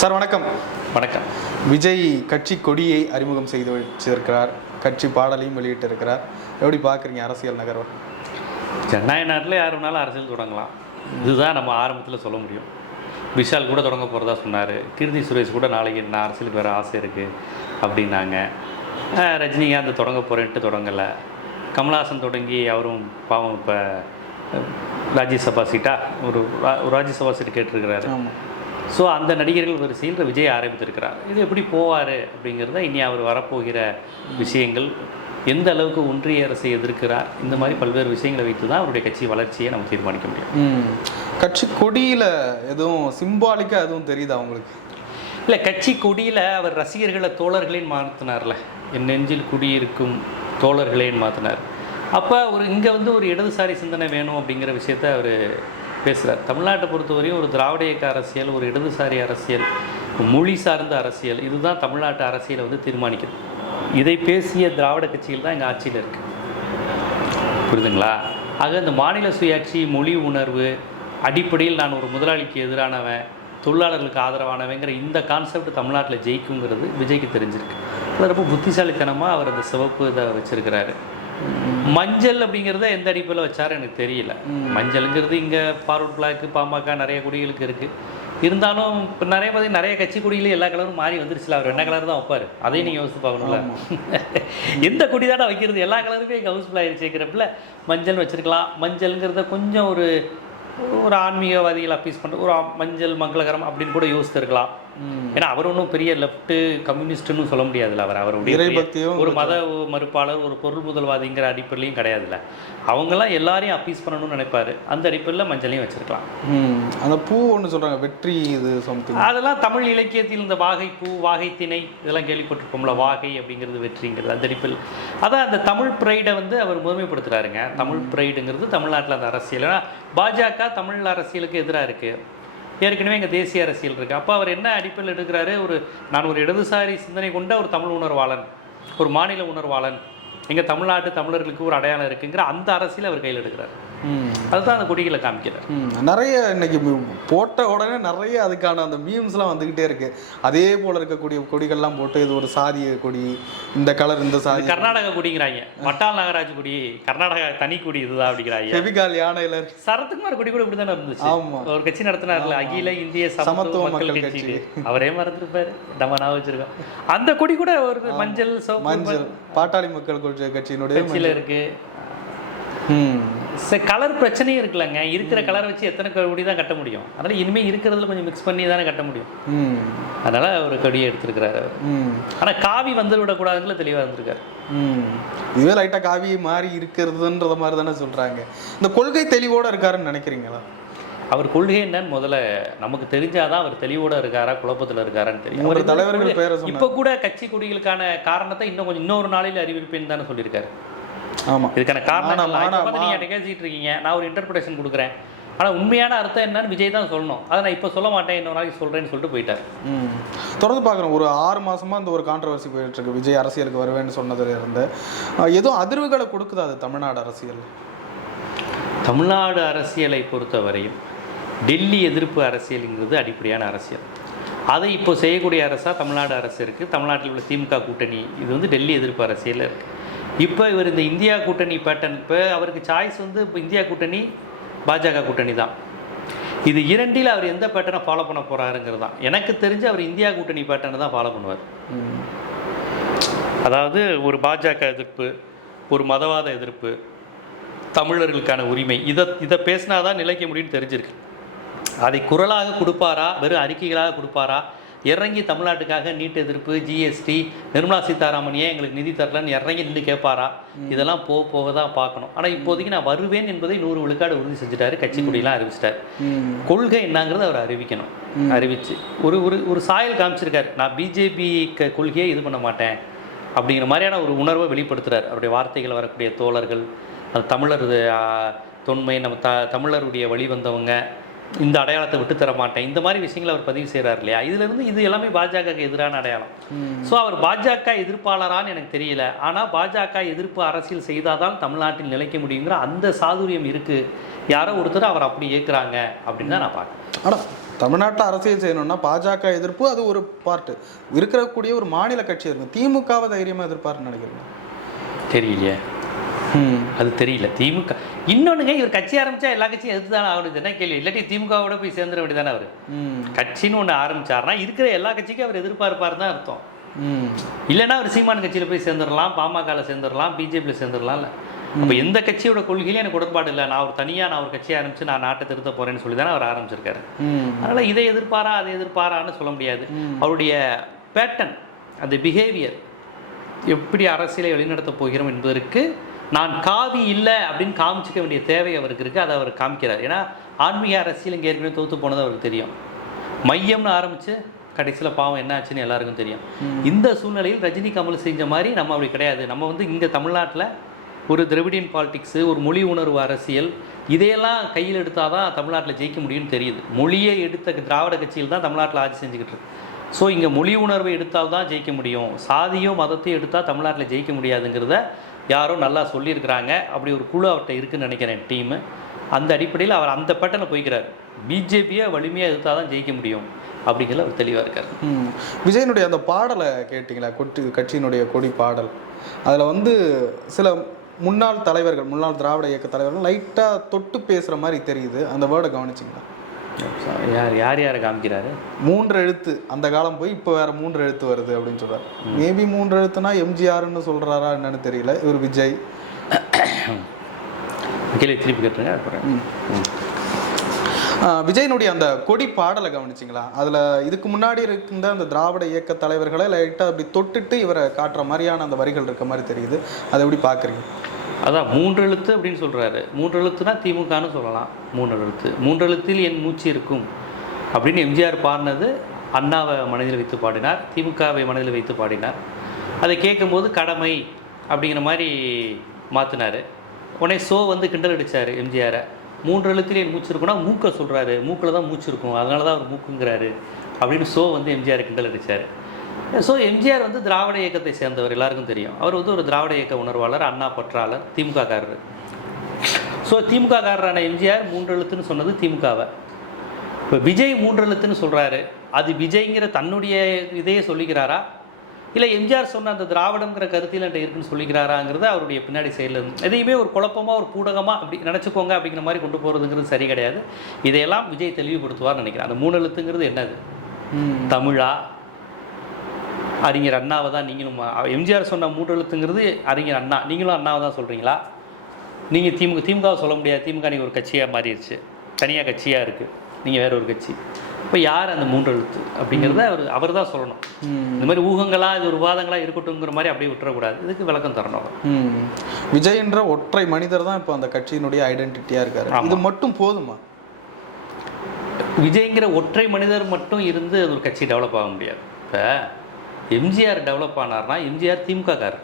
Sir வணக்கம். வணக்கம். விஜய் கட்சி கொடியை அறிமுகம் செய்து வச்சிருக்கிறார், கட்சி பாடலையும் வெளியிட்டிருக்கிறார். எப்படி பார்க்குறீங்க அரசியல் நகர்வு? ஜனநாயக நாட்டில் யார் வேணாலும் அரசியல் தொடங்கலாம். இதுதான் நம்ம ஆரம்பத்தில் சொல்ல முடியும். விஷால் கூட தொடங்க போகிறதா சொன்னார். கீர்த்தி சுரேஷ் கூட நாளைக்கு என்ன அரசியலுக்கு வேறு ஆசை இருக்குது அப்படின்னாங்க. ரஜினிகாந்த் தொடங்க போகிறேன்ட்டு தொடங்கலை. கமல்ஹாசன் தொடங்கி அவரும் பாவம் இப்போ ராஜ்யசபா சீட்டாக ஒரு ராஜ்யசபா சீட்டு கேட்டிருக்கிறாரு. ஸோ அந்த நடிகர்கள் வரிசையில் விஜய் ஆரம்பித்திருக்கிறார். இது எப்படி போவார் அப்படிங்கிறத இனி அவர் வரப்போகிற விஷயங்கள், எந்த அளவுக்கு ஒன்றிய அரசை எதிர்க்கிறார், இந்த மாதிரி பல்வேறு விஷயங்களை வைத்து தான் அவருடைய கட்சி வளர்ச்சியை நம்ம தீர்மானிக்க முடியும். கட்சி கொடியில் எதுவும் சிம்பாலிக்காக எதுவும் தெரியுதா உங்களுக்கு? இல்லை, கட்சி கொடியில் அவர் ரசிகர்களை தோழர்களையும் மாற்றினார்ல, என் நெஞ்சில் குடியிருக்கும் தோழர்களையும் மாற்றினார். அப்போ இங்கே ஒரு இடதுசாரி சிந்தனை வேணும் அப்படிங்கிற விஷயத்த அவர் பேசுகிறார். தமிழ்நாட்டை பொறுத்தவரையும் ஒரு திராவிட இயக்க அரசியல், ஒரு இடதுசாரி அரசியல், மொழி சார்ந்த அரசியல், இதுதான் தமிழ்நாட்டு அரசியலை தீர்மானிக்குது. இதை பேசிய திராவிட கட்சிகள் தான் எங்கள் ஆட்சியில் இருக்குது. புரியுதுங்களா? ஆக இந்த மாநில சுயாட்சி, மொழி உணர்வு அடிப்படையில் நான் ஒரு முதலாளிக்கு எதிரானவன், தொழிலாளர்களுக்கு ஆதரவானவங்கிற இந்த கான்செப்ட் தமிழ்நாட்டில் ஜெயிக்குங்கிறது விஜய்க்கு தெரிஞ்சிருக்கு. அது ரொம்ப புத்திசாலித்தனமாக அவர் அந்த சிவப்பு இதை வச்சுருக்கிறாரு. மஞ்சள் அப்படிங்கிறத எந்த அடிப்படையில் வச்சாரு எனக்கு தெரியல. மஞ்சளுங்கிறது இங்கே ஃபார்வர்ட் பிளாக்கு, பாமக நிறைய கொடிகளுக்கு இருக்குது. இருந்தாலும் இப்போ நிறைய கட்சி கொடியிலே எல்லா கலரும் மாறி வந்துருச்சுல. அவர் என்ன கலர் தான் வைப்பார், அதையும் நீங்கள் யோசித்து பார்க்கணும்ல. எந்த கொடி தானே வைக்கிறது, எல்லா கலருமே எங்கள் ஹவுஸ்ஃபுல் ஆகிடுச்சுக்கிறப்பல மஞ்சள் வச்சுருக்கலாம். மஞ்சள்ங்கிறத கொஞ்சம் ஒரு ஆன்மீகவாதிகள் அப்பீஸ் பண்ணுற ஒரு மஞ்சள் மங்களகரம் அப்படின்னு கூட யோசித்திருக்கலாம். ஏன்னா அவர் ஒன்றும் பெரிய லெஃப்ட்டு கம்யூனிஸ்ட்டுன்னு சொல்ல முடியாதுல்ல. அவருடைய ஒரு மத மறுப்பாளர், ஒரு பொருள் முதல்வாதிங்கிற அடிப்படையிலையும் கிடையாதுல்ல. அவங்கெல்லாம் எல்லாரையும் அப்பீஸ் பண்ணணும்னு நினைப்பாரு. அந்த அடிப்படையில் மஞ்சளையும் வச்சிருக்கலாம். அந்த பூ ஒன்று சொல்கிறாங்க, வெற்றி, இது சம்திங், அதெல்லாம் தமிழ் இலக்கியத்தில் இந்த வாகை பூ, வாகை திணை, இதெல்லாம் கேள்விப்பட்டிருப்போம்ல. வாகை அப்படிங்கிறது வெற்றிங்கிறது அந்த அடிப்படையில். அதான் அந்த தமிழ் ப்ரைடை அவர் முதன்மைப்படுத்துகிறாருங்க. தமிழ் ப்ரைடுங்கிறது தமிழ்நாட்டில் அந்த அரசியல். ஏன்னா பாஜக தமிழ் அரசியலுக்கு எதிராக இருக்குது. ஏற்கனவே எங்கள் தேசிய அரசியல் இருக்குது. அப்போ அவர் என்ன அடிப்படையில் எடுக்கிறாரு, நான் ஒரு இடதுசாரி சிந்தனை கொண்ட ஒரு தமிழ் உணர்வாளன், ஒரு மாநில உணர்வாளன், எங்கள் தமிழ்நாட்டு தமிழர்களுக்கு ஒரு அடையாளம் இருக்குங்கிற அந்த அரசியல் அவர் கையில் எடுக்கிறார். அதுதான் அந்த கொடிகளை காமிக்கிறார். நிறைய இன்னைக்கு போட்ட உடனே நிறைய அதுக்கான அந்த மீம்ஸ்லாம் வந்துக்கிட்டே இருக்கு. அதே போல் இருக்கக்கூடிய கொடிகள்லாம் போட்டு இது ஒரு சாதிய கொடி, இந்த கலர், இந்த சாதி, கர்நாடகா கொடிங்கிறாங்க, மட்டால் நாகராஜ் கொடி, கர்நாடகா தனி கொடி இதுதான் அப்படிங்கிறாங்க. செவிகால் யானையில சரத்குமார் கொடி கூட இப்படி தானே இருந்துச்சு. ஒரு கட்சி நடத்தினார்ல, அகில இந்திய சமத்துவ மக்கள் கட்சி, அவரே மறந்துருப்பாரு, நம்ம நான் வச்சிருக்கோம். அந்த கொடி கூட ஒரு மஞ்சள் பாட்டாளி மக்கள் கட்சியினுடைய கட்சியில இருக்கு. கலர் பிரச்சனையும் இருக்குல்லங்க. இருக்கிற கலரை வச்சு எத்தனை கொடி தான் கட்ட முடியும்? அதனால இனிமேல் இருக்கிறதுல கொஞ்சம் மிக்ஸ் பண்ணி தானே கட்ட முடியும். அதனால ஒரு கொடியை எடுத்திருக்கிறாரு. ஆனால் காவி வந்து விடக்கூடாதுன்னு தெளிவாக இருந்திருக்காரு. இதுவே லைட்டாக காவி மாறி இருக்கிறதுன்றத மாதிரி தானே சொல்கிறாங்க. இந்த கொள்கை தெளிவோடு இருக்காருன்னு நினைக்கிறீங்களா? அவர் கொள்கை என்னன்னு முதல்ல நமக்கு தெரிஞ்சாதான் அவர் தெளிவோடு இருக்காரா குழப்பத்தில் இருக்காரான்னு தெரியும். ஒரு தலைவர்கள் பேரை இப்போ கூட கட்சி கொடிகளுக்கான காரணத்தை இன்னொரு நாளில் அறிவிப்பேன்னு தானே சொல்லியிருக்காரு. ஆமாம், இதுக்கான காரணம் நீங்கள் கேசிட்டு இருக்கீங்க, நான் ஒரு இன்டர்பிரேஷன் கொடுக்குறேன். ஆனால் உண்மையான அர்த்தம் என்னன்னு விஜய் தான் சொல்லணும். அதை நான் இப்போ சொல்ல மாட்டேன், இன்னொரு நாளைக்கு சொல்கிறேன்னு சொல்லிட்டு போயிட்டார். தொடர்ந்து பார்க்குறோம். ஒரு 6 மாதமாக இந்த ஒரு கான்ட்ரவர்சி போயிட்டு இருக்கு. விஜய் அரசியலுக்கு வருவேன்னு சொன்னதுல இருந்து எதுவும் அதிர்வுகளை கொடுக்குது அது தமிழ்நாடு அரசியல்? தமிழ்நாடு அரசியலை பொறுத்தவரையும் டெல்லி எதிர்ப்பு அரசியலுங்கிறது அடிப்படையான அரசியல். அதை இப்போ செய்யக்கூடிய அரசாக தமிழ்நாடு அரசு இருக்குது. தமிழ்நாட்டில் உள்ள திமுக கூட்டணி இது டெல்லி எதிர்ப்பு அரசியலில் இருக்குது. இப்போ இவர் இந்த இந்தியா கூட்டணி பேட்டர்ன், இப்போ அவருக்கு சாய்ஸ் இப்போ இந்தியா கூட்டணி, பாஜக கூட்டணி தான். இது இரண்டில் அவர் எந்த பேட்டர்னை ஃபாலோ பண்ண போகிறாருங்கிறது தான். எனக்கு தெரிஞ்சு அவர் இந்தியா கூட்டணி பேட்டர்னை தான் ஃபாலோ பண்ணுவார். அதாவது ஒரு பாஜக எதிர்ப்பு, ஒரு மதவாத எதிர்ப்பு, தமிழர்களுக்கான உரிமை, இதை பேசினா தான் நிலைக்க முடியும்னு தெரிஞ்சிருக்கு. அதை குரலாக கொடுப்பாரா, வெறும் அறிக்கைகளாக கொடுப்பாரா, இறங்கி தமிழ்நாட்டுக்காக நீட் எதிர்ப்பு, ஜிஎஸ்டி, நிர்மலா சீதாராமன் ஏன் எங்களுக்கு நிதி தரலன்னு இறங்கி நின்று கேட்பாரா, இதெல்லாம் போக தான் பார்க்கணும். ஆனால் இப்போதைக்கு நான் வருவேன் என்பதை 100 விழுக்காடு உறுதி செஞ்சுட்டாரு. கட்சி கொடியெல்லாம் அறிவிச்சிட்டார். கொள்கை என்னங்கிறது அவர் அறிவிக்கணும். அறிவிச்சு ஒரு சாயல் காமிச்சிருக்காரு. நான் பிஜேபி கொள்கையை இது பண்ண மாட்டேன் அப்படிங்கிற மாதிரியான ஒரு உணர்வை வெளிப்படுத்துகிறார். அவருடைய வார்த்தைகள் வரக்கூடிய தோழர்கள், அது தமிழர் தொன்மை, நம்ம தமிழருடைய வழி வந்தவங்க, இந்த அடையாளத்தை விட்டு தர மாட்டேன், இந்த மாதிரி விஷயங்களை அவர் பதிவு செய்கிறார் இல்லையா? இதுலேருந்து இது எல்லாமே பாஜகவுக்கு எதிரான அடையாளம். ஸோ அவர் பாஜக எதிர்ப்பாளரான்னு எனக்கு தெரியல. ஆனால் பாஜக எதிர்ப்பு அரசியல் செய்தாதான் தமிழ்நாட்டில் நிலைக்க முடியுங்கிற அந்த சாதுரியம் இருக்குது. யாரோ ஒருத்தர் அவர் அப்படி ஏற்கிறாங்க அப்படின்னு தான் நான் பார்க்குறேன். ஆனால் தமிழ்நாட்டில் அரசியல் செய்யணும்னா பாஜக எதிர்ப்பு அது ஒரு பார்ட்டு, இருக்கக்கூடிய ஒரு மாநில கட்சி இருக்கும். திமுகவை தைரியமாக எதிர்ப்பாருன்னு நினைக்கிறீங்க? தெரியலையே, அது தெரியல. திமுக இன்னொன்னுங்க, இவர் கட்சி ஆரம்பிச்சா எல்லா கட்சியும் எதிர்த்து தானே ஆகணும், என்ன கேள்வி? இல்லாட்டி திமுகவோட போய் சேர்ந்துட வேண்டியதானே அவர். கட்சின்னு ஒன்று ஆரம்பிச்சாருன்னா இருக்கிற எல்லா கட்சிக்கும் அவர் எதிர்பார்ப்பார் தான் அர்த்தம். இல்லைன்னா அவர் சீமான் கட்சியில் போய் சேர்ந்துடலாம், பாமகவில் சேர்ந்துடலாம், பிஜேபியில் சேர்ந்துடலாம்ல. அப்போ எந்த கட்சியோட கொள்கையிலும் எனக்கு உடன்பாடு இல்லை, நான் ஒரு கட்சி ஆரம்பிச்சு நான் நாட்டை திருத்த போறேன்னு சொல்லி தானே அவர் ஆரம்பிச்சிருக்காரு. அதனால இதை எதிர்பாரா அதை எதிர்பாரான்னு சொல்ல முடியாது. அவருடைய பேட்டர்ன், அந்த பிஹேவியர், எப்படி அரசியலை வழிநடத்த போகிறோம் என்பதற்கு நான் காவி இல்லை அப்படின்னு காமிச்சிக்க வேண்டிய தேவை அவருக்கு இருக்குது. அதை அவர் காமிக்கிறார். ஏன்னா ஆன்மீக அரசியல் இங்கே ஏற்கனவே தோற்று போனது அவருக்கு தெரியும். மையம்னு ஆரம்பித்து கடைசியில் பாவம் என்ன ஆச்சுன்னு எல்லாருக்கும் தெரியும். இந்த சூழ்நிலையில் ரஜினி கமல் செஞ்ச மாதிரி நம்ம அப்படி கிடையாது. நம்ம வந்து இங்கே தமிழ்நாட்டில் ஒரு திராவிடியன் பாலிடிக்ஸு, ஒரு மொழி உணர்வு அரசியல், இதையெல்லாம் கையில் எடுத்தால் தான் தமிழ்நாட்டில் ஜெயிக்க முடியும்னு தெரியுது. மொழியை எடுத்த திராவிட கட்சியில் தான் தமிழ்நாட்டில் ஆட்சி செஞ்சுக்கிட்டு இருக்கு. ஸோ இங்கே மொழி உணர்வை எடுத்தால் தான் ஜெயிக்க முடியும், சாதியோ மதத்தையும் எடுத்தால் தமிழ்நாட்டில் ஜெயிக்க முடியாதுங்கிறத யாரோ நல்லா சொல்லியிருக்கிறாங்க. அப்படி ஒரு குழு அவர்கிட்ட இருக்குதுன்னு நினைக்கிறேன், டீமு. அந்த அடிப்படையில் அவர் அந்த பேட்டர்னில் போய்க்கிறார். பிஜேபியை வலிமையாக எடுத்தால் தான் ஜெயிக்க முடியும் அப்படிங்கிறத அவர் தெளிவாக இருக்கார். விஜயனுடைய அந்த பாடலை கேட்டிங்களா, கட்சியினுடைய கொடி பாடல்? அதில் வந்து சில முன்னாள் தலைவர்கள், முன்னாள் திராவிட இயக்க தலைவர்கள் லைட்டாக தொட்டு பேசுகிற மாதிரி தெரியுது. அந்த வேர்டை கவனிச்சிங்களா? யார் காமிக்கிறாரு? 3 எழுத்து அந்த காலம் போய் இப்போ வேற 3 எழுத்து வருது அப்படின்னு சொல்றாரு. மேபி 3 எழுத்துனா எம்ஜிஆர்னு சொல்றாரா என்னன்னு தெரியல. இவர் விஜய் திருப்பி கேட்டுருங்க. விஜயனுடைய அந்த கொடி பாடலை கவனிச்சிங்களா? அதில் இதுக்கு முன்னாடி இருக்கின்ற அந்த திராவிட இயக்க தலைவர்களை லைட்டாக அப்படி தொட்டுட்டு இவரை காட்டுற மாதிரியான அந்த வரிகள் இருக்க மாதிரி தெரியுது. அதை எப்படி பார்க்குறீங்க? அதான் 3 எழுத்து அப்படின்னு சொல்கிறாரு. 3 எழுத்துனா திமுகன்னு சொல்லலாம். 3 எழுத்து, 3 எழுத்தில் என் மூச்சு இருக்கும் அப்படின்னு எம்ஜிஆர் பாடினது அண்ணாவை மனதில் வைத்து பாடினார், திமுகவை மனதில் வைத்து பாடினார். அதை கேட்கும்போது கடமை அப்படிங்கிற மாதிரி மாற்றினார். உடனே வந்து கிண்டல் அடித்தார் எம்ஜிஆரை. 3 எழுத்தில் என் மூச்சு இருக்குன்னா மூக்கை சொல்கிறாரு, மூக்கில் தான் மூச்சு இருக்கும், அதனால தான் அவர் மூக்குங்கிறாரு அப்படின்னு வந்து எம்ஜிஆர் கிண்டல் அடித்தார். ஸோ எம்ஜிஆர் வந்து திராவிட இயக்கத்தை சேர்ந்தவர், எல்லாருக்கும் தெரியும். அவர் வந்து ஒரு திராவிட இயக்க உணர்வாளர், அண்ணா பற்றாளர், திமுககாரர். ஸோ திமுககாரரான எம்ஜிஆர் 3 எழுத்துன்னு சொன்னது திமுகவை. இப்போ விஜய் 3 எழுத்துன்னு சொல்கிறாரு. அது விஜய்ங்கிற தன்னுடைய இதையே சொல்லிக்கிறாரா, இல்லை எம்ஜிஆர் சொன்ன அந்த திராவிடங்கிற கருத்தில் என்கிட்ட இருக்குன்னு சொல்லிக்கிறாராங்கிறத அவருடைய பின்னாடி செயலில் இருந்து எதையுமே ஒரு குழப்பமாக, ஒரு பூடகமாக அப்படி நினச்சிக்கோங்க அப்படிங்கிற மாதிரி கொண்டு போகிறதுங்கிறது சரி கிடையாது. இதையெல்லாம் விஜய் தெளிவுபடுத்துவார்னு நினைக்கிறேன். அந்த 3 எழுத்துங்கிறது என்னது? தமிழா, அறிஞர் அண்ணாவை தான் நீங்களும் எம்ஜிஆர் சொன்ன 3 எழுத்துங்கிறது அறிஞர் அண்ணா, நீங்களும் அண்ணாவை தான் சொல்கிறீங்களா? நீங்கள் திமுகவை சொல்ல முடியாது. திமுக நீங்கள் ஒரு கட்சியாக மாறிடுச்சு, தனியாக கட்சியாக இருக்குது, நீங்கள் வேற ஒரு கட்சி. இப்போ யார் அந்த 3 எழுத்து அப்படிங்கிறத அவர் தான் சொல்லணும். இந்த மாதிரி ஊகங்களாக, இது ஒரு விவாதங்களாக இருக்கட்டும்ங்கிற மாதிரி அப்படியே விட்டுறக்கூடாது. இதுக்கு விளக்கம் தரணும். விஜய் என்ற ஒற்றை மனிதர் தான் இப்போ அந்த கட்சியினுடைய ஐடென்டிட்டியாக இருக்காரு. இது மட்டும் போதுமா? விஜய்ங்கிற ஒற்றை மனிதர் மட்டும் இருந்து அது ஒரு கட்சி டெவலப் ஆக முடியாது. இப்போ எம்ஜிஆர் டெவலப் ஆனார்னா, எம்ஜிஆர் திமுககாரர்.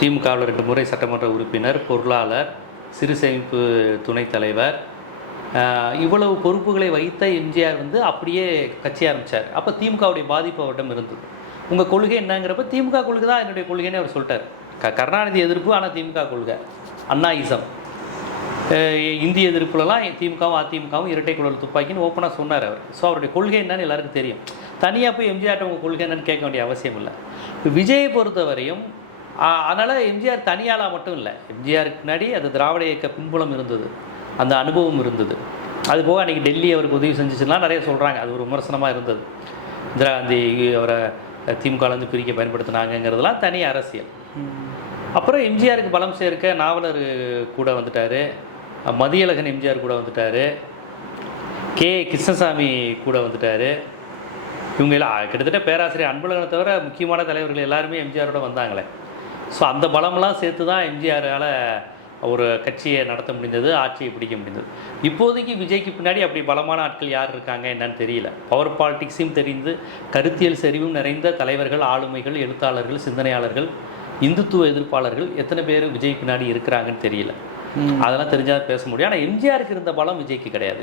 திமுகவில் 2 முறை சட்டமன்ற உறுப்பினர், பொருளாளர், சிறு சேமிப்பு துணைத் தலைவர், இவ்வளவு பொறுப்புகளை வைத்த எம்ஜிஆர் வந்து அப்படியே கட்சி ஆரம்பித்தார். அப்போ திமுகவுடைய பாதிப்பு அவரிடம் இருந்தது. உங்கள் கொள்கை என்னங்கிறப்ப திமுக கொள்கை தான் என்னுடைய கொள்கைன்னு அவர் சொல்லிட்டார். கருணாநிதி எதிர்ப்பு, ஆனால் திமுக கொள்கை அண்ணாயிசம். இந்திய எதிர்ப்புலலாம் திமுகவும் அதிமுகவும் இரட்டை குழல் துப்பாக்கின்னு ஓப்பனாக சொன்னார் அவர். ஸோ அவருடைய கொள்கை என்னன்னு எல்லாருக்கும் தெரியும். தனியாக போய் எம்ஜிஆர்ட்ட உங்கள் கொள்கை என்னன்னு கேட்க வேண்டிய அவசியம் இல்லை. இப்போ விஜயை பொறுத்தவரையும் அதனால் எம்ஜிஆர் தனியாளாக மட்டும் இல்லை, எம்ஜிஆருக்கு முன்னாடி அது திராவிட இயக்க பின்புலம் இருந்தது, அந்த அனுபவம் இருந்தது. அது போக அன்றைக்கி டெல்லி அவருக்கு உதவி செஞ்சிச்சுலாம் நிறைய சொல்கிறாங்க. அது ஒரு விமர்சனமாக இருந்தது. அந்த அவரை திமுகலேருந்து பிரிக்க பயன்படுத்தினாங்கிறதுலாம் தனி அரசியல். அப்புறம் எம்ஜிஆருக்கு பலம் சேர்க்க நாவலர் கூட வந்துட்டார், மதியழகன் எம்ஜிஆர் கூட வந்துட்டார், கே கிருஷ்ணசாமி கூட வந்துட்டார். இவங்க எல்லாம் கிட்டத்தட்ட பேராசிரியர் அன்பழகனை தவிர முக்கியமான தலைவர்கள் எல்லாருமே எம்ஜிஆரோட வந்தாங்களே. ஸோ அந்த பலமெல்லாம் சேர்த்து தான் எம்ஜிஆரால் ஒரு கட்சியை நடத்த முடிந்தது, ஆட்சியை பிடிக்க முடிந்தது. இப்போதைக்கு விஜய்க்கு பின்னாடி அப்படி பலமான ஆட்கள் யார் இருக்காங்க என்னன்னு தெரியல. பவர் பாலிட்டிக்ஸையும் தெரிந்து கருத்தியல் செறிவும் நிறைந்த தலைவர்கள், ஆளுமைகள், எழுத்தாளர்கள், சிந்தனையாளர்கள், இந்துத்துவ எதிர்ப்பாளர்கள் எத்தனை பேர் விஜய் பின்னாடி இருக்கிறாங்கன்னு தெரியல. அதெல்லாம் தெரிஞ்சால் பேச முடியும். ஆனால் எம்ஜிஆருக்கு இருந்த பலம் விஜய்க்கு கிடையாது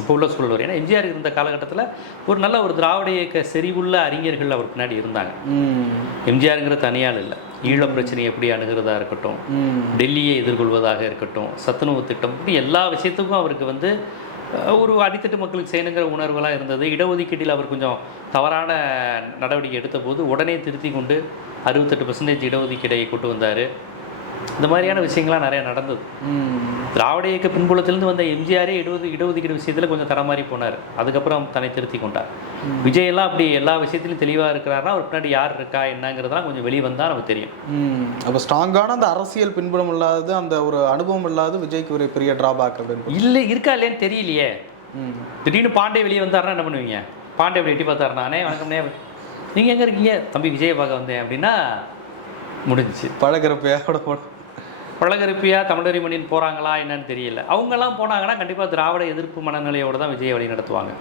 இப்போ உள்ள சூழல். ஏன்னா எம்ஜிஆருக்கு இருந்த காலகட்டத்தில் ஒரு நல்ல ஒரு திராவிட இயக்க செறிவுள்ள அறிஞர்கள் அவர் பின்னாடி இருந்தாங்க. எம்ஜிஆருங்கிற தனியால் இல்லை, ஈழப் பிரச்சனையை எப்படி அணுகிறதா இருக்கட்டும், டெல்லியை எதிர்கொள்வதாக இருக்கட்டும், சத்துணவு திட்டம், இப்படி எல்லா விஷயத்துக்கும் அவருக்கு வந்து ஒரு அடித்தட்டு மக்களுக்கு செய்யணுங்கிற உணர்வுலாம் இருந்தது. இடஒதுக்கீட்டில் அவர் கொஞ்சம் தவறான நடவடிக்கை எடுத்தபோது உடனே திருத்தி கொண்டு 68% இடஒதுக்கீடை கொண்டு வந்தார். இந்த மாதிரியான விஷயங்கள்லாம் நிறையா நடந்தது. திராவிட இயக்க பின்புலத்திலேருந்து வந்த எம்ஜிஆரே இடஒதுக்கீடு விஷயத்தில் கொஞ்சம் தரமாறி போனார். அதுக்கப்புறம் தன்னை திருத்தி கொண்டார். விஜயெல்லாம் அப்படி எல்லா விஷயத்திலும் தெளிவாக இருக்கிறாருன்னா அவர் பின்னாடி யார் இருக்கா என்னங்கிறதுலாம் கொஞ்சம் வெளியே வந்தால் நமக்கு தெரியும். அப்போ ஸ்ட்ராங்கான அந்த அரசியல் பின்புலம் இல்லாதது, அந்த ஒரு அனுபவம் இல்லாத விஜய்க்கு ஒரு பெரிய டிராபேக் அப்படின்னு இல்லை, இருக்கா இல்லைன்னு தெரியலையே. திடீர்னு பாண்டே வெளியே வந்தாருன்னா என்ன பண்ணுவீங்க? பாண்டே அப்படி எட்டி பார்த்தாரு, நானே வணக்கம்னே நீங்கள் எங்கே இருக்கீங்க, தம்பி விஜயை பார்க்க வந்தேன் அப்படின்னா முடிஞ்சிச்சு. பழகருப்பியா தமிழறிமணின்னு போகிறாங்களா என்னன்னு தெரியல. அவங்கெல்லாம் போனாங்கன்னா கண்டிப்பாக திராவிட எதிர்ப்பு மனநிலையோடு தான் விஜயை வழி நடத்துவாங்க.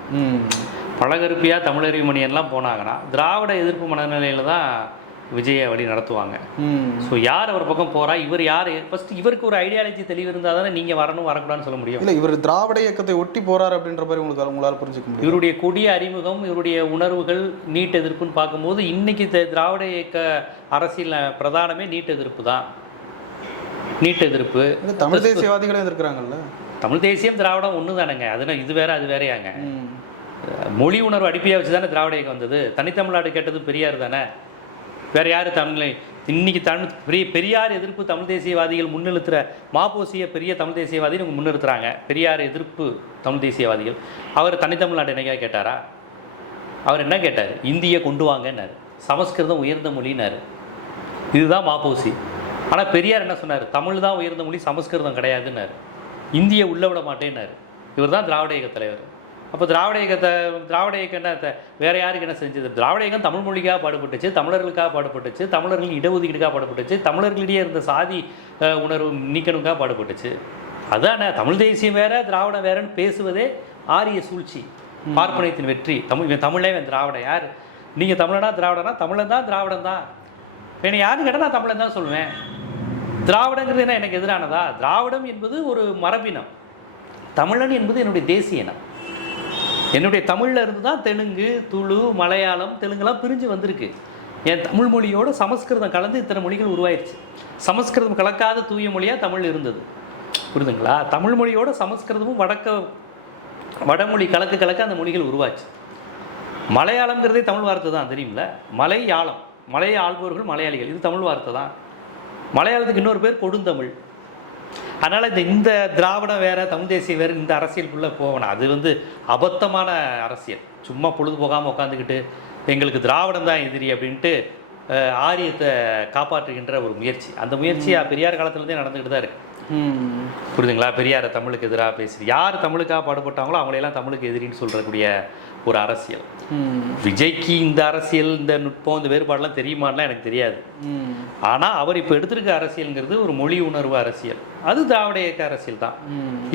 பழகருப்பியா தமிழறிமணியெல்லாம் போனாங்கன்னா திராவிட எதிர்ப்பு மனநிலையில் தான் விஜயை வழி நடத்துவாங்க. ஸோ யார் அவர் பக்கம் போகிறா, இவர் யார், ஃபஸ்ட்டு இவருக்கு ஒரு ஐடியாலஜி தெளிவு இருந்தால் தானே நீங்கள் வரணும் வரக்கூடாதுன்னு சொல்ல முடியும். இல்லை, இவர் திராவிட இயக்கத்தை ஒட்டி போகிறார் அப்படின்ற மாதிரி உங்களால் புரிஞ்சுக்க முடியும். இவருடைய கொடிய அறிமுகம், இவருடைய உணர்வுகள், நீட் எதிர்ப்புன்னு பார்க்கும்போது இன்றைக்கி திராவிட இயக்க அரசியல் பிரதானமே நீட் எதிர்ப்பு தான். நீட் எதிர்ப்பு. தமிழ் தேசியவாதிகளும் எதிர்க்கிறாங்கல்ல. தமிழ் தேசியம் திராவிடம் ஒன்று தானேங்க. அதுனா இது வேற அது வேறையாங்க. மொழி உணர்வு அடிப்படையாக வச்சு தானே திராவிட இயக்கம் வந்தது. தனித்தமிழ்நாடு கேட்டது பெரியார் தானே. வேறு யார் தமிழ் இன்னைக்கு பெரியார் எதிர்ப்பு தமிழ் தேசியவாதிகள் முன்னிறுத்துகிற மாப்போசிய பெரிய தமிழ் தேசியவாதிகள் இவங்க முன்னிறுத்துறாங்க. பெரியார் எதிர்ப்பு தமிழ் தேசியவாதிகள். அவர் தனித்தமிழ்நாடு என்னைக்கா கேட்டாரா? அவர் என்ன கேட்டார்? இந்தியை கொண்டு வாங்கன்னாரு. சமஸ்கிருதம் உயர்ந்த மொழினார். இதுதான் மாப்போசி. ஆனால் பெரியார் என்ன சொன்னார்? தமிழ் தான் உயர்ந்த மொழி, சமஸ்கிருதம் கிடையாதுன்னாரு. இந்தியை உள்ள விட மாட்டேன்னாரு. இவர் தான் திராவிட இயக்க தலைவர். அப்போ திராவிட இயக்கம் என்ன வேறு யாருக்கு என்ன செஞ்சது? திராவிட இயக்கம் தமிழ் மொழிக்காக பாடுபட்டுச்சு, தமிழர்களுக்காக பாடுபட்டுச்சு, தமிழர்கள் இடஒதுக்கீடுக்காக பாடுபட்டுச்சு, தமிழர்களிடையே இருந்த சாதி உணர்வு நீக்கணுக்காக பாடுபட்டுச்சு. அதானே தமிழ் தேசியம் வேற திராவிடம் வேறன்னு பேசுவதே ஆரிய சூழ்ச்சி, பார்ப்பனியத்தின் வெற்றி. தமிழே திராவிடம். யார் நீங்கள் தமிழனா திராவிடனா? தமிழன் தான் திராவிடம் தான். என்னை யாருன்னு கேட்டால் நான் தமிழன் தான் சொல்லுவேன். திராவிடங்கிறது என்ன எனக்கு எதிரானதா? திராவிடம் என்பது ஒரு மரபினம். தமிழன் என்பது என்னுடைய தேசிய இனம். என்னுடைய தமிழில் இருந்து தான் தெலுங்கு, துளு, மலையாளம், தெலுங்குலாம் பிரிஞ்சு வந்திருக்கு. என் தமிழ் மொழியோட சமஸ்கிருதம் கலந்து இத்தனை மொழிகள் உருவாயிருச்சு. சமஸ்கிருதம் கலக்காத தூய மொழியாக தமிழ் இருந்தது. புரியுதுங்களா? தமிழ் மொழியோட சமஸ்கிருதமும் வடமொழி கலக்க அந்த மொழிகள் உருவாச்சு. மலையாளம்ங்கிறதே தமிழ் வார்த்தை தான், தெரியுமில்ல? மலையாளம், மலையை ஆள்பவர்கள் மலையாளிகள், இது தமிழ் வார்த்தை தான். மலையாளத்துக்கு இன்னொரு பேர் கொடுந்தமிழ். அதனால் இந்த திராவிடம் வேறு தமிழ் தேசியம் வேறு இந்த அரசியலுக்குள்ளே போகணும். அது அபத்தமான அரசியல். சும்மா பொழுது போகாமல் உட்காந்துக்கிட்டு எங்களுக்கு திராவிடம் தான் எதிரி அப்படின்ட்டு ஆரியத்தை காப்பாற்றுகின்ற ஒரு முயற்சி. அந்த முயற்சியாக பெரியார் காலத்துலேருந்தே நடந்துக்கிட்டு தான் இருக்குது. புரியுதுங்களா? பெரியாரை தமிழுக்கு எதிராக பேசுது. யார் தமிழுக்காக பாடுபட்டாங்களோ அவங்களையெல்லாம் தமிழுக்கு எதிரின்னு சொல்கிறக்கூடிய ஒரு அரசியல். விஜய்க்கு இந்த அரசியல், இந்த நுட்பம், இந்த வேறுபாடெல்லாம் தெரியுமான்லாம் எனக்கு தெரியாது. ஆனால் அவர் இப்போ எடுத்திருக்க அரசியல்ங்கிறது ஒரு மொழி உணர்வு அரசியல். அது திராவிட இயக்க அரசியல் தான்.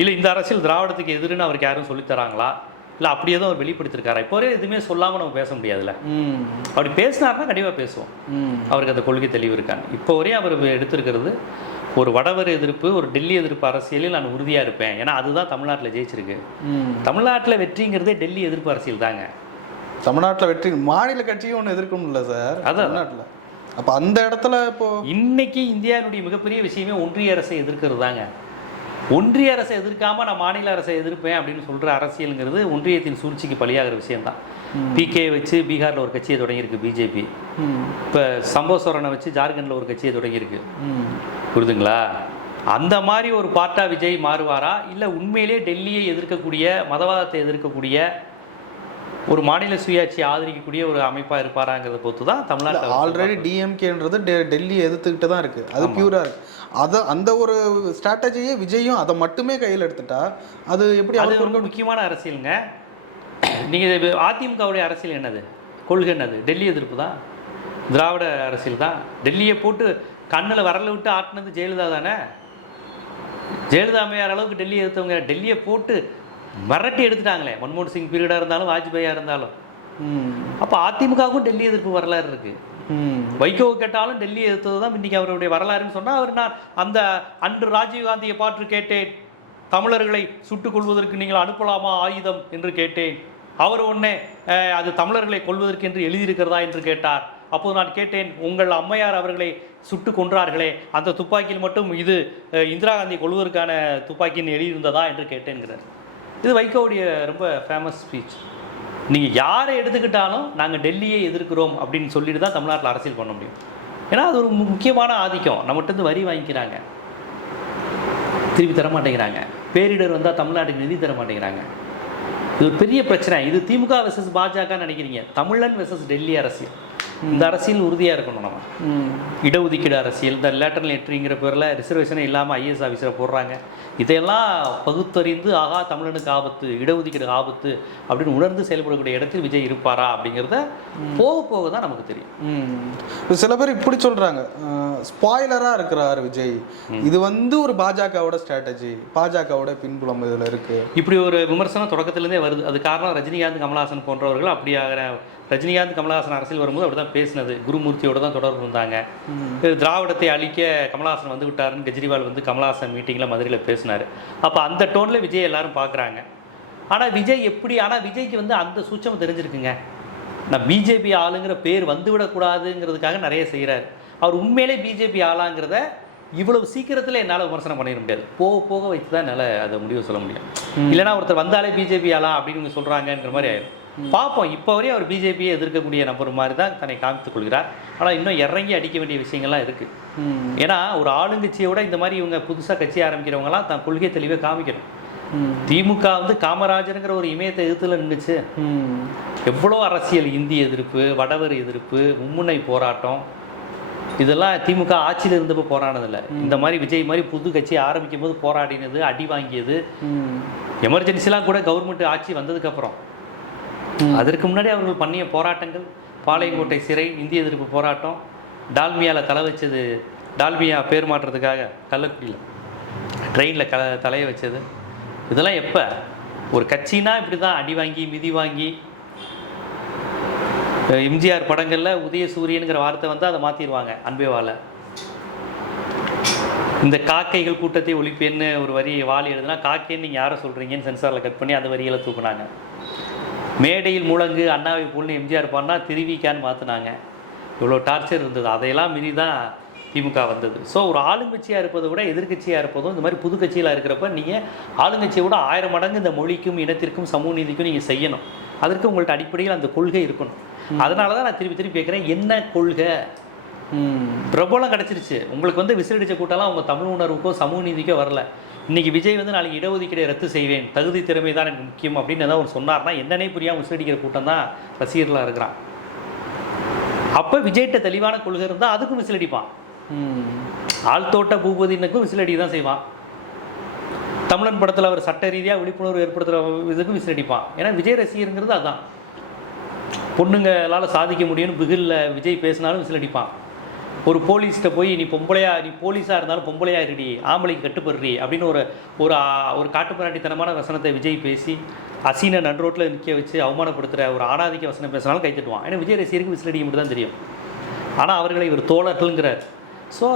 இல்லை இந்த அரசியல் திராவிடத்துக்கு எதிர்ன்னு அவருக்கு யாரும் சொல்லித்தராங்களா? இல்லை அப்படியே தான் அவர் வெளிப்படுத்திருக்காரா? இப்போ எதுவுமே சொல்லாமல் நம்ம பேச முடியாதுல்ல. அப்படி பேசினார்னா கண்டிப்பாக பேசுவோம். அவருக்கு அந்த கொள்கை தெளிவு இருக்காங்க. இப்போ வரையும் அவர் எடுத்திருக்கிறது ஒரு வடவர் எதிர்ப்பு, ஒரு டெல்லி எதிர்ப்பு அரசியலில் நான் உறுதியாக இருப்பேன். ஏன்னா அதுதான் தமிழ்நாட்டில் ஜெயிச்சிருக்கு. தமிழ்நாட்டில் வெற்றிங்கிறதே டெல்லி எதிர்ப்பு அரசியல் தாங்க. தமிழ்நாட்டில் வெற்றி மாநில கட்சியும் ஒன்று எதிர்க்கும் இல்லை சார் தமிழ்நாட்டில். அப்போ அந்த இடத்துல இப்போ இன்னைக்கு இந்தியாவுடைய மிகப்பெரிய விஷயமே ஒன்றிய அரசை எதிர்க்கிறது தாங்க. ஒன்றிய அரசை எதிர்க்காமல் நான் மாநில அரசை எதிர்ப்பேன் அப்படின்னு சொல்கிற அரசியலுங்கிறது ஒன்றியத்தின் சூழ்ச்சிக்கு பலியாகிற விஷயம்தான். பிகே வச்சு பீகாரில் ஒரு கட்சியை தொடங்கியிருக்கு பிஜேபி. இப்போ சம்போசோரனை வச்சு ஜார்க்கண்டில் ஒரு கட்சியை தொடங்கியிருக்கு. புரியுதுங்களா? அந்த மாதிரி ஒரு பார்ட்டா விஜய் மாறுவாரா, இல்லை உண்மையிலே டெல்லியை எதிர்க்கக்கூடிய, மதவாதத்தை எதிர்க்கக்கூடிய, ஒரு மாநில சுயாட்சியை ஆதரிக்கக்கூடிய ஒரு அமைப்பாக இருப்பாராங்கிறத பொறுத்து தான் தமிழ்நாட்டில். ஆல்ரெடி டிஎம்கேன்றது டெல்லியை எதிர்த்துக்கிட்டு தான் இருக்குது. அது பியூராக இருக்குது. அந்த ஒரு ஸ்ட்ராட்டஜியே விஜயும் அதை மட்டுமே கையில் எடுத்துட்டா அது எப்படி? அது ரொம்ப முக்கியமான அரசியலுங்க. நீங்கள் அதிமுகவுடைய அரசியல் என்னது, கொள்கை என்னது? டெல்லி எதிர்ப்பு தான், திராவிட அரசியல் தான். டெல்லியை போட்டு கண்ணில் வரல விட்டு ஆட்டினது ஜெயலலிதா தானே. ஜெயலலிதா அம்மையார் அளவுக்கு டெல்லியை எதிர்த்தவங்க டெல்லியை போட்டு மிரட்டி எடுத்துட்டாங்களே. மன்மோகன் சிங் பீரியடாக இருந்தாலும் வாஜ்பாயாக இருந்தாலும். அப்போ அதிமுகவுக்கும் டெல்லி எதிர்ப்பு வரலாறு இருக்குது. வைகோ கேட்டாலும் டெல்லி எதிர்த்தது தான் இன்றைக்கி அவருடைய வரலாறுன்னு சொன்னால் அவர் நான் அந்த அன்று ராஜீவ்காந்தியை பார்த்து கேட்டேன், தமிழர்களை சுட்டுக் கொள்வதற்கு நீங்கள் அனுப்பலாமா ஆயுதம் என்று கேட்டேன். அவர் உடனே அது தமிழர்களை கொள்வதற்கு என்று எழுதியிருக்கிறதா என்று கேட்டார். அப்போது நான் கேட்டேன், உங்கள் அம்மையார் அவர்களை சுட்டு கொன்றார்களே, அந்த துப்பாக்கியில் மட்டும் இது இந்திரா காந்தியை கொள்வதற்கான துப்பாக்கின்னு எழுதியிருந்ததா என்று கேட்டேன்கிறார். இது வைகோவுடைய ரொம்ப ஃபேமஸ் ஸ்பீச். நீங்கள் யாரை எடுத்துக்கிட்டாலும் நாங்கள் டெல்லியை எதிர்க்கிறோம் அப்படின்னு சொல்லிட்டு தான் தமிழ்நாட்டில் அரசியல் பண்ண முடியும். ஏன்னா அது ஒரு முக்கியமான ஆதிக்கம். நம்மகிட்ட வரி வாங்கிக்கிறாங்க, திருப்பி தர மாட்டேங்கிறாங்க. பேரிடர் வந்தால் தமிழ்நாட்டுக்கு நிதி தர மாட்டேங்கிறாங்க. இது ஒரு பெரிய பிரச்சனை. இது திமுக வெர்சஸ் பாஜக நினைக்கிறீங்க, தமிழன் வெர்சஸ் டெல்லி அரசியல். இந்த அரசியல் உறுதியாக இருக்கணும். நம்ம இடஒதுக்கீடு அரசியல், இந்த லேட்டரல் என்ட்ரிங்கிற பேரில் ரிசர்வேஷனே இல்லாமல் ஐஏஎஸ் ஆஃபீஸரை போடுறாங்க. இதையெல்லாம் பகுத்தறிந்து ஆகா தமிழனுக்கு ஆபத்து, இடஒதுக்கீடு ஆபத்து அப்படின்னு உணர்ந்து செயல்படக்கூடிய இடத்தில் விஜய் இருப்பாரா அப்படிங்கிறத போக போக தான் நமக்கு தெரியும். சில பேர் இப்படி சொல்கிறாங்க, ஸ்பாய்லராக இருக்கிறார் விஜய், இது வந்து ஒரு பாஜகவோட ஸ்ட்ராட்டஜி, பாஜகவோட பின்புலம் இதில் இருக்குது. இப்படி ஒரு விமர்சனம் தொடக்கத்திலேருந்தே வருது. அது காரணம் ரஜினிகாந்த் கமல்ஹாசன் போன்றவர்கள் அப்படியாக. ரஜினிகாந்த் கமல்ஹாசன் அரசியல் வரும்போது அப்படி தான் பேசினது, குருமூர்த்தியோட தான் தொடர்பு இருந்தாங்க. திராவிடத்தை அழிக்க கமல்ஹாசன் வந்து விட்டாருன்னு கெஜ்ரிவால் வந்து கமல்ஹாசன் மீட்டிங்கில் மதுரையில் பேசினார். அப்போ அந்த டோனில் விஜய் எல்லாரும் பார்க்குறாங்க. ஆனால் விஜய் எப்படி, ஆனால் விஜய்க்கு வந்து அந்த சூட்சம் தெரிஞ்சிருக்குங்க. நான் பிஜேபி ஆளுங்கிற பேர் வந்துவிடக்கூடாதுங்கிறதுக்காக நிறைய செய்கிறார். அவர் உண்மையிலே பிஜேபி ஆளாங்கிறத இவ்வளவு சீக்கிரத்தில் என்னால் விமர்சனம் பண்ணிட முடியாது. போக போக வைத்து தான் என்னால் அதை முடிவு சொல்ல முடியும். இல்லைனா ஒருத்தர் வந்தாலே பிஜேபி ஆளா அப்படின்னு சொல்கிறாங்கன்ற மாதிரி ஆயிடும். பார்ப்போம். இப்போ வரையும் அவர் பிஜேபியை எதிர்க்கக்கூடிய நபர் மாதிரி தான் தன்னை காமித்துக் கொள்கிறார். ஆனால் இன்னும் இறங்கி அடிக்க வேண்டிய விஷயங்கள்லாம் இருக்குது. ஏன்னா ஒரு ஆளுங்கட்சியோட இந்த மாதிரி இவங்க புதுசாக கட்சி ஆரம்பிக்கிறவங்கலாம் தான் கொள்கை தெளிவாக காமிக்கணும். திமுக வந்து காமராஜருங்கிற ஒரு இமயத்தை எதிர்த்துல நின்றுச்சு. எவ்வளோ அரசியல், இந்தி எதிர்ப்பு, வடவர் எதிர்ப்பு, மும்முனை போராட்டம், இதெல்லாம் திமுக ஆட்சியில் இருந்தப்போ போராடினதில்லை. இந்த மாதிரி விஜய் மாதிரி புது கட்சி ஆரம்பிக்கும் போது போராடினது, அடி வாங்கியது, எமர்ஜென்சிலாம் கூட கவர்மெண்ட் ஆட்சி வந்ததுக்கப்புறம். அதற்கு முன்னாடி அவர்கள் பண்ணிய போராட்டங்கள், பாளையங்கோட்டை சிறை, இந்திய எதிர்ப்பு போராட்டம், டால்மியாவில் தலை வச்சது, டால்மியா பேர் மாற்றுறதுக்காக கள்ளக்குடியில் ட்ரெயினில் தலையை வச்சது, இதெல்லாம் எப்போ? ஒரு கட்சினா இப்படி தான் அடி வாங்கி மிதி வாங்கி. எம்ஜிஆர் படங்களில் உதயசூரியனுங்கிற வார்த்தை வந்து அதை மாற்றிடுவாங்க அன்பேவால. இந்த காக்கைகள் கூட்டத்தை ஒழிப்பேன்னு ஒரு வரி வாலி எழுதுனா, காக்கைன்னு நீங்கள் யாரை சொல்கிறீங்கன்னு சென்சாரில் கட் பண்ணி அந்த வரிகளை தூக்குனாங்க. மேடையில் முழங்கு அண்ணாவை போல்னு எம்ஜிஆர் பாடினா திருவிக்கான்னு மாற்றினாங்க. இவ்வளோ டார்ச்சர் இருந்தது. அதையெல்லாம் மீறி தான் திமுக வந்தது. ஸோ ஒரு ஆளுங்கட்சியாக இருப்பதை விட எதிர்கட்சியாக இருப்பதும், இந்த மாதிரி புது கட்சியில் இருக்கிறப்ப நீங்கள் ஆளுங்கட்சியை விட 1000 மடங்கு இந்த மொழிக்கும் இனத்திற்கும் சமூக நீதிக்கும் நீங்கள் செய்யணும். அதற்கு உங்கள்கிட்ட அடிப்படையில் அந்த கொள்கை இருக்கணும். அதனால தான் நான் திருப்பி கேட்குறேன், என்ன கொள்கை? பிரபலம் கிடச்சிருச்சு உங்களுக்கு. வந்து விசிலடிச்ச கூட்டம்லாம் உங்கள் தமிழ் உணர்வுக்கோ சமூக நீதிக்கோ வரல. இன்றைக்கி விஜய் வந்து நாளைக்கு இடஒதுக்கீடை ரத்து செய்வேன், தகுதி திறமை தான் எனக்கு முக்கியம் அப்படின்னு ஏதாவது ஒரு சொன்னார்னா என்னன்னே புரியாமல் விசிலடிக்கிற கூட்டம் தான் ரசிகர்களாக இருக்கிறான். அப்போ விஜய்கிட்ட தெளிவான கொள்கை இருந்தால் அதுக்கும் விசிலடிப்பான். ஆழ்தோட்ட பூபதினுக்கும் விசிலடி தான் செய்வான். தமிழன் படத்தில் அவர் சட்ட ரீதியாக விழிப்புணர்வு ஏற்படுத்துகிற இதுக்கும் விசிலடிப்பான். ஏன்னா விஜய் ரசிகருங்கிறது அதுதான். பொண்ணுங்களால் சாதிக்க முடியும்னு பிகிலில் விஜய் பேசினாலும் விசிலடிப்பான். ஒரு போலீஸ்கிட்ட போய் நீ போலீஸாக இருந்தாலும் பொம்பளையா இருடி, ஆம்பளைக்கு கட்டுப்படுறி அப்படின்னு ஒரு காட்டுப்பிராட்டித்தனமான வசனத்தை விஜய் பேசி அசீனை நன்ரோட்டில் நிற்க வச்சு அவமானப்படுத்துகிற ஒரு ஆணாதிக்க வசனம் பேசினாலும் கை தட்டுவான். ஏன்னா விஜய் ரசிகருக்கு விசிலடிக்க மட்டும் தான் தெரியும். ஆனால் அவர்களை இவர் தோழர்கள்ங்கிறார். ஸோ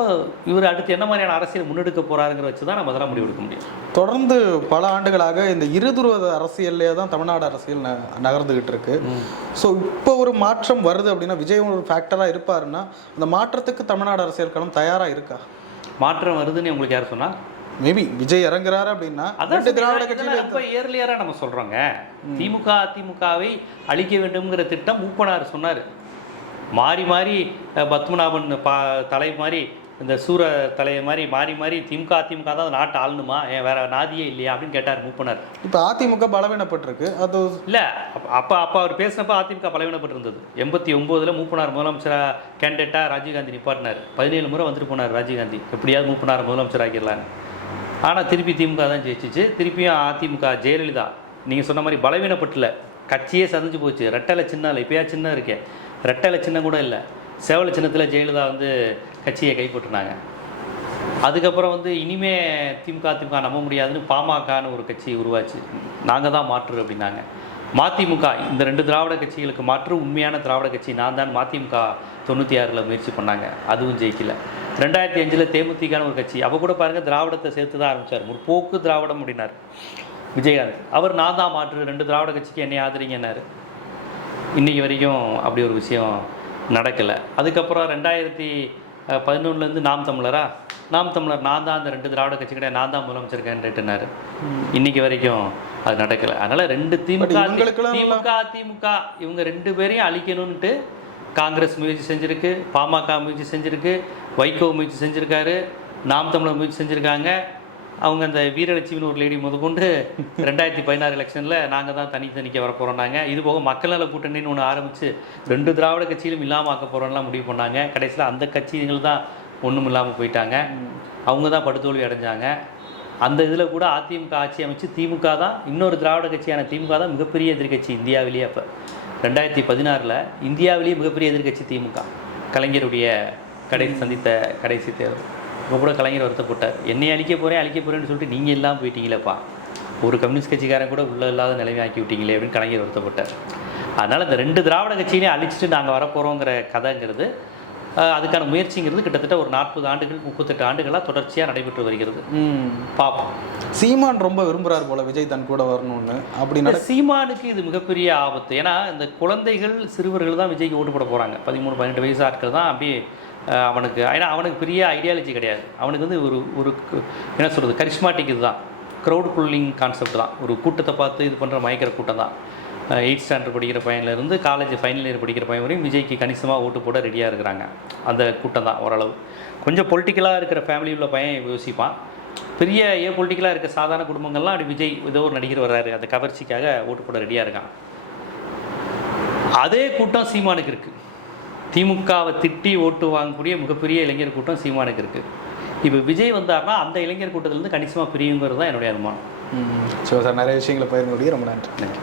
இவர் அடுத்து என்ன மாதிரியான அரசியல் முன்னெடுக்க போகிறாருங்கிற வச்சு தான் நம்ம அதெல்லாம் முடிவெடுக்க முடியும். தொடர்ந்து பல ஆண்டுகளாக இந்த இருதுருவ அரசியல்லே தான் தமிழ்நாடு அரசியல் நகர்ந்துகிட்டு இருக்கு. ஸோ இப்போ ஒரு மாற்றம் வருது அப்படின்னா விஜய் ஒரு ஃபேக்டராக இருப்பாருன்னா அந்த மாற்றத்துக்கு தமிழ்நாடு அரசியல் களம் தயாராக இருக்கா? மாற்றம் வருதுன்னு உங்களுக்கு யார் சொன்னா? மேபி விஜய் இறங்குறாரு அப்படின்னா அதான் திராவிட கட்சியில் இப்போ இயர்லியராக நம்ம சொல்கிறோங்க. திமுகவை அழிக்க வேண்டும்ங்கிற திட்டம் மூப்பனார் சொன்னார். மாறி மாறி பத்மநாபன் தலை மாதிரி, இந்த சூர தலையை மாதிரி மாறி திமுக தான் நாட்டை ஆளணுமா, வேற நாதியே இல்லையா அப்படின்னு கேட்டார் மூப்பனார். இப்போ அதிமுக பலவீனப்பட்டிருக்கு. அது இல்லை, அப்போ அவர் பேசினப்போ அதிமுக பலவீனப்பட்டிருந்தது. 89 மூப்பனார் முதலமைச்சராக கேண்டிடேட்டாக ராஜீவ்காந்தி நிப்பாட்டினார். 17 முறை வந்துட்டு போனார் ராஜீவ்காந்தி, எப்படியாவது மூப்பனார் முதலமைச்சர் ஆக்கிடலான்னு. ஆனால் திருப்பி திமுக தான் ஜெயிச்சிச்சு. திருப்பியும் அதிமுக ஜெயலலிதா நீங்கள் சொன்ன மாதிரி பலவீனப்பட்டல, கட்சியே சதைஞ்சு போச்சு. ரெட்டலை சின்னம் இல்லை, இப்போயா சின்னம் இருக்கேன், ரெட்டலை சின்னம் கூட இல்லை. சேவலை சின்னத்தில் ஜெயலலிதா வந்து கட்சியை கைப்பற்றினாங்க. அதுக்கப்புறம் வந்து இனிமே திமுக நம்ப முடியாதுன்னு பாமகன்னு ஒரு கட்சி உருவாச்சு. நாங்கள் தான் மாற்று அப்படின்னாங்க. மதிமுக, இந்த 2 திராவிட கட்சிகளுக்கு மாற்று உண்மையான திராவிட கட்சி நான் தான். மதிமுக 96 முயற்சி பண்ணாங்க, அதுவும் ஜெயிக்கல. 2005 தேமுதிகன்னு ஒரு கட்சி, அப்போ கூட பாருங்கள் திராவிடத்தை சேர்த்து தான் ஆரம்பித்தார். முற்போக்கு திராவிடம் அப்படின்னார் விஜயகாந்த். அவர் நான் தான் மாற்று, 2 திராவிட கட்சிக்கு என்னை ஆதரிங்கன்னாரு. இன்றைக்கி வரைக்கும் அப்படி ஒரு விஷயம் நடக்கலை. அதுக்கப்புறம் 2011 நாம் தமிழரா நாம் தமிழர் நான் தான் அந்த 2 திராவிட கட்சி கிடையாது, நான் தான் முதலமைச்சர் கேண்டிடேட்னாரு. இன்னைக்கு வரைக்கும் அது நடக்கலை. அதனால் 2 திமுக அதிமுக இவங்க 2 பேரையும் அழிக்கணும்ன்ட்டு காங்கிரஸ் முயற்சி செஞ்சுருக்கு, பாமக முயற்சி செஞ்சுருக்கு, வைகோ முயற்சி செஞ்சுருக்காரு, நாம் தமிழர் முயற்சி செஞ்சுருக்காங்க. அவங்க அந்த வீரலட்சுமின்னு ஒரு லேடி முதற்கொண்டு 2016 எலெக்ஷனில் நாங்கள் தான் தனிக்க வர போகிறோம்னாங்க. இது போக மக்கள் நல கூட்டணின்னு ஒன்று ஆரம்பித்து 2 திராவிட கட்சியிலும் இல்லாமல் ஆக்க போகிறோம்லாம் முடிவு பண்ணாங்க. கடைசியில் அந்த கட்சிகள் தான் ஒன்றும் இல்லாமல் போயிட்டாங்க. அவங்க தான் படுதோல்வி அடைஞ்சாங்க. அந்த இதில் கூட அதிமுக ஆட்சி அமைச்சு திமுக தான், இன்னொரு திராவிட கட்சியான திமுக தான் மிகப்பெரிய எதிர்கட்சி இந்தியாவிலேயே. அப்போ 2016 இந்தியாவிலேயே மிகப்பெரிய எதிர்கட்சி திமுக. கலைஞருடைய சந்தித்த கடைசி தேர்தல் இப்போ கூட கலைஞர் வருத்தப்பட்டார், என்னை அழிக்க போகிறேன்னு சொல்லிட்டு நீங்கள் எல்லாம் போயிட்டீங்களேப்பா, ஒரு கம்யூனிஸ்ட் கட்சிக்காரன் கூட உள்ளே இல்லாத நிலைமை ஆக்கி விட்டீங்களே அப்படின்னு கலைஞர் வருத்தப்பட்டார். அதனால் இந்த 2 திராவிட கட்சியிலையும் அழிச்சிட்டு நாங்கள் வரப்போகிறோங்கிற கதைங்கிறது, அதுக்கான முயற்சிங்கிறது கிட்டத்தட்ட ஒரு 40 ஆண்டுகள் 38 ஆண்டுகளாக தொடர்ச்சியாக நடைபெற்று வருகிறது. பார்ப்போம். சீமான் ரொம்ப விரும்புகிறார் போல விஜய் தன் கூட வரணும்னு. அப்படின்னா சீமானுக்கு இது மிகப்பெரிய ஆபத்து. ஏன்னா இந்த குழந்தைகள் சிறுவர்கள் தான் விஜய்க்கு ஓட்டு போட போகிறாங்க. 13-18 வயசு ஆட்கள் தான் அப்படியே அவனுக்கு. ஏன்னா அவனுக்கு பெரிய ஐடியாலஜி கிடையாது. அவனுக்கு வந்து ஒரு என்ன சொல்கிறது, கரிஸ்மாட்டிக் இதுதான், க்ரௌட் புல்லிங் கான்செப்ட் தான். ஒரு கூட்டத்தை பார்த்து இது பண்ணுற மயக்கிற கூட்டம் தான். 8th ஸ்டாண்டர்ட் படிக்கிற பையன்லேருந்து காலேஜ் ஃபைனல் இயர் படிக்கிற பையன் வரையும் விஜய்க்கு கணிசமாக ஓட்டு போட ரெடியாக இருக்கிறாங்க. அந்த கூட்டம் தான் ஓரளவு. கொஞ்சம் பொலிட்டிக்கலாக இருக்கிற ஃபேமிலி உள்ள பையன் யோசிப்பான். பெரிய பொலிட்டிக்கலாக இருக்க சாதாரண குடும்பங்கள்லாம் அப்படி விஜய் ஏதோ ஒரு நடிகர் வர்றாரு, அந்த கவர்ச்சிக்காக ஓட்டு போட ரெடியாக இருக்கான். அதே கூட்டம் சீமானுக்கு இருக்குது. திமுகவை திட்டி ஓட்டு வாங்கக்கூடிய மிகப்பெரிய இளைஞர் கூட்டம் சீமானுக்கு இருக்குது. இப்போ விஜய் வந்தார்னா அந்த இளைஞர் கூட்டத்திலேருந்து கணிசமாக பிரியுங்கிறது தான் என்னுடைய அனுமானம். ஸோ சார், நிறைய விஷயங்களை பகிர்ந்து ரொம்ப நன்றி.